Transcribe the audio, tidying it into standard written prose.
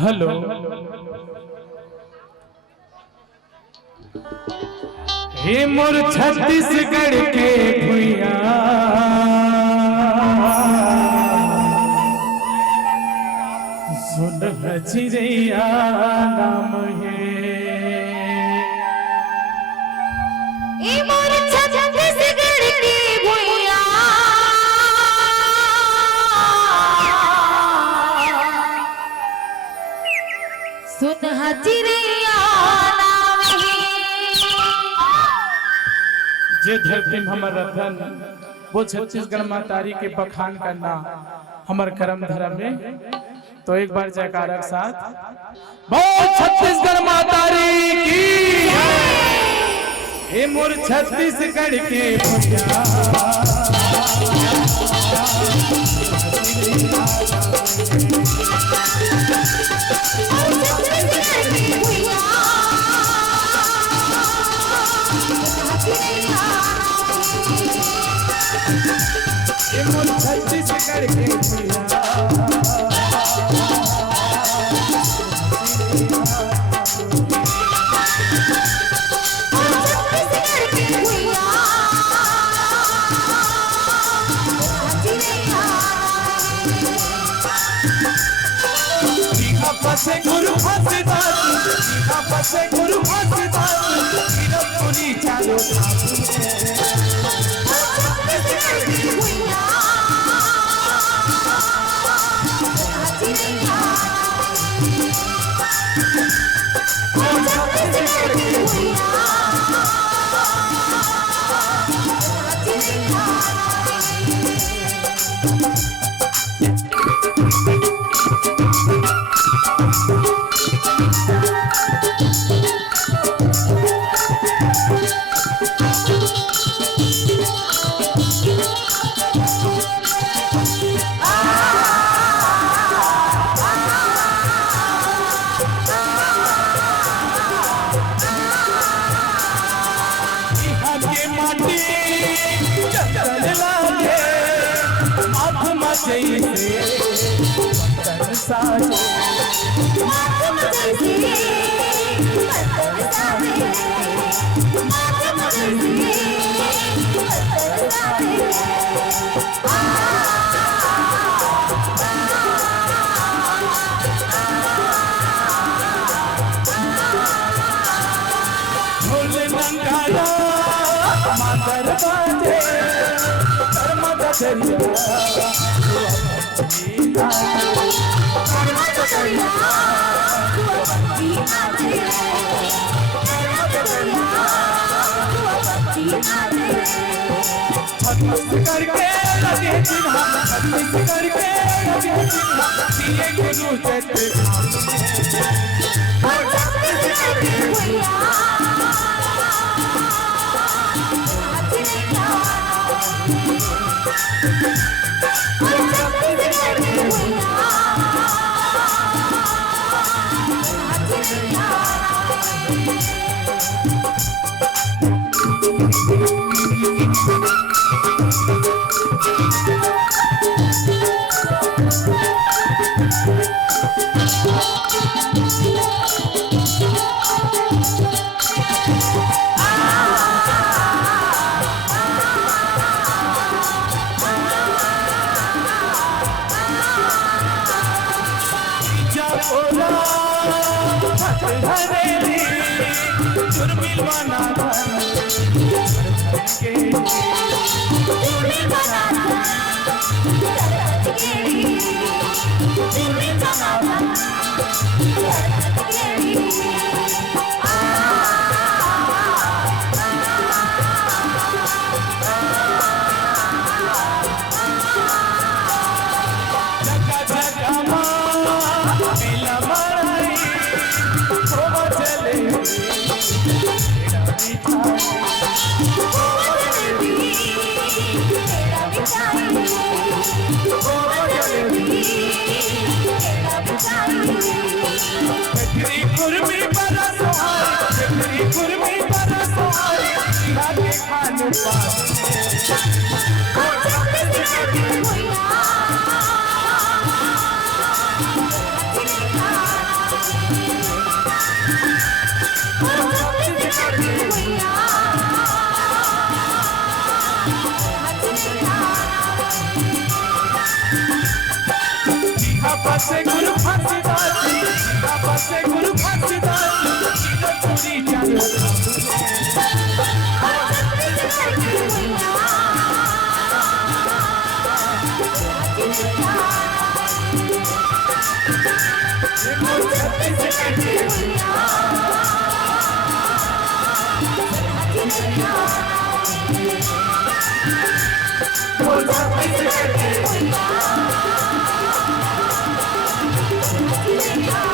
Hello हे मोर छत्तीसगढ़ के भुइया सुन हचिरैया नाम है ए मोर छत्तीसगढ़ के भुइया सुन हचिरैया नाम है। जे धरती में हमर रतन वो छत्तीसगढ़ मातारी के बखान करना हमर कर्म धर्म में। तो एक बार जयकारा के साथ बोल छत्तीसगढ़ मातारी की। हे मोर छत्तीसगढ़ के भुइया हे मोर छत्तीसगढ़ के भुइया पसे गुरु हंसदास पसे गुरु हंसदास पूरी चालो करके लगे जिन्हा करके लगे जिन्हा दिए गुरु चटे Oh, बसे गुरु फांसीदास बसे गुरु फांसीदास चोरी चालू Yeah.